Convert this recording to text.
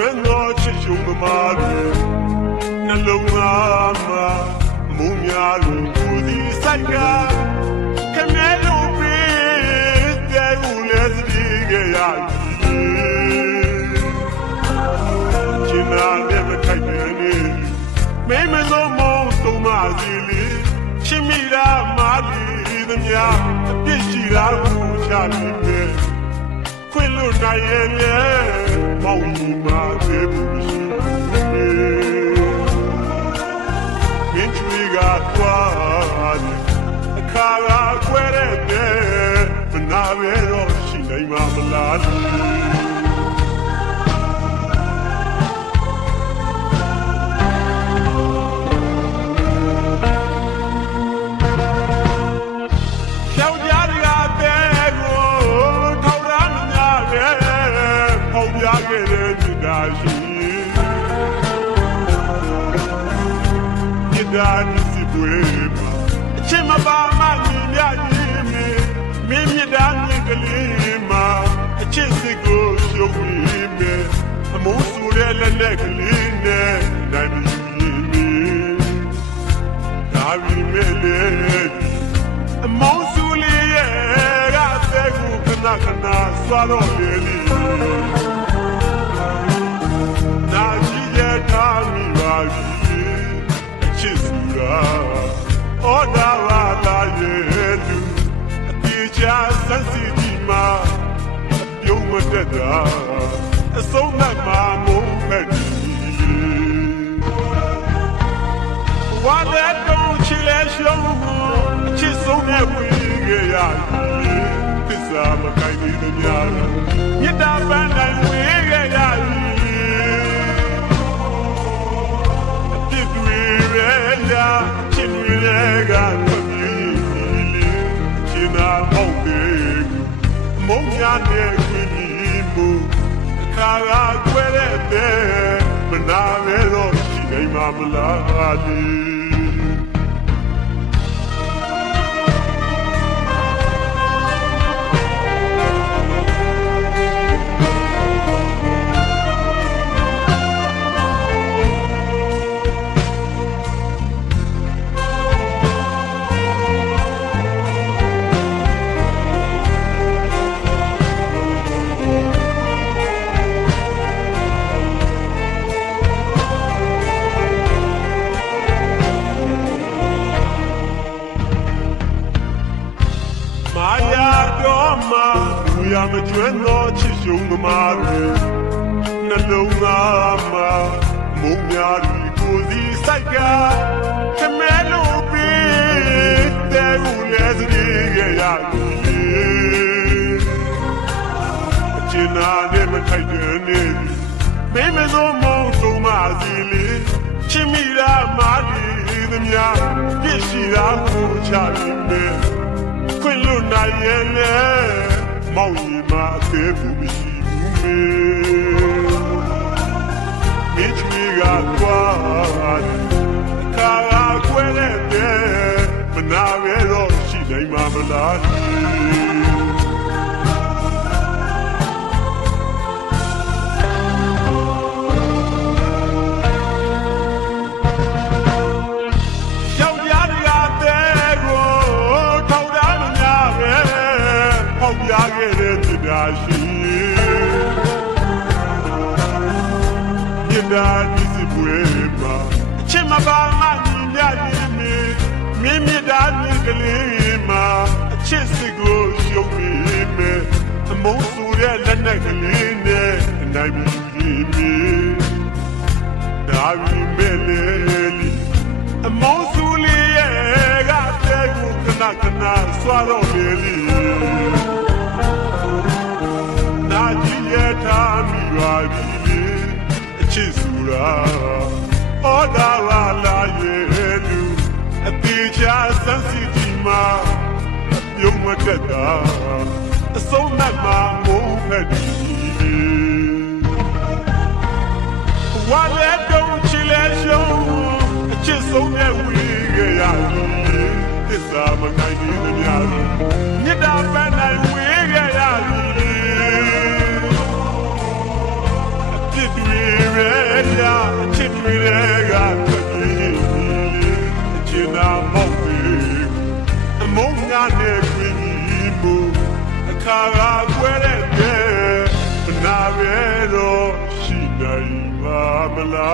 ရွယ်သောချစ်ချုံမမာသည်နှလုံးသားမှာမူများလိုကိုသည်ဆိုင်ကခမဲလိုပေးတဲ့ဦးလည်းစီကြရသည်ကျင်းနာတဲ့ခိုက်ပြန်နေမိမသောမုံသုံးပါစီလေးချစ်မိတာမာလီသမျှအပြစ်ရှိတာကိုချပြီးခွင့်လွတ်နိုင်ရဲ့ မောင်ကြီးမှာသေးဘူးရှိမင်းချွေကတွားတယ်အခါကကွဲတဲ့တဲ့မနာပဲတော့ရှိနိုင်မှာမလား မြတ်တာဒီစီပွေမှာအချင်းမပါမမြင်ရရင်မင်းမင်းမြတ်တာမြင်ကလေးမှာအချစ်စိတ်ကိုရှုံးပြီးမယ်အမိုးဆူတဲ့လက်လက်ကလေးနဲ့နိုင်ပြီးမင်းဒါပေမဲ့လေအမောင်စုလေးရဲ့ကအသက်ကိုခဏခဏစွာတော့လေလီနာကြီးရထားမိပါပြီ က်တာအဆုံးမမှာမုန်းမဲ့ဒီဝါတဲ့တော့ချီလဲရှုံးအချစ်ဆုံးနဲ့ဝင်ခဲ့ရသစ္စာမကိုင်းသေးသမျှမြတ်တာပန်းတိုင်းဝင်ခဲ့ရအပြစ်တွေပဲရာချစ်တွေလည်းကမမြင်လေချင်နာမောက်တဲ့မုံညာနဲ့ခွင့် ပြီးမှုအခါကကွဲတဲ့မနာပဲတော့ရှိနိုင်မှာမလားဒီ ရမကျွမ်းသောချစ်ရှုံသမားတွေနှလုံးသားမှာမုံများဒီကိုယ်စီစိုက်ကခမဲလို့ပြီးတဲ့ဦးလည်းစရီရဲ့ရည်အချင်နာနဲ့မထိုက်တဲ့နေမိမစိုးမုံဆုံးမစီလေချစ်မိတာမာဒီသမျှပြစ်ရှိတာကိုချပြီးမယ်ခွင့်လွတ်နိုင်ရဲ့ လေမောင်ကြီးမအသေး တ်တာဒီစပွဲမှာအချစ်မပါမညီမြရင်မင်းမင်းမြတ်တာမြင်ကလေးမှာအချစ်စိတ်ကိုရှုံးပြီးမယ်အမုန်းဆိုတဲ့လက်နဲ့ကလေးနဲ့နိုင်ပြီးပြီဒါပေမဲ့လေအမောင်စုလေးရဲ့ကတဲ့ကိုခဏခဏစွာတော့လေ အချစ်စုရာဩဒါလာလာရဲ့လူအသေးချာစမ်းစီဒီမှာပြုံးမတက်တာအဆုံးမမှာမုန်းဖက်ဒီဝါလဲတုံးချီလဲရှုံးအချစ်ဆုံးနဲ့ဝေးကြရည်သစ္စာမကိုင်းသေးသမျှမြတ် na mokwe Monga But kwinimu Kara kwereke Na vero shida imamla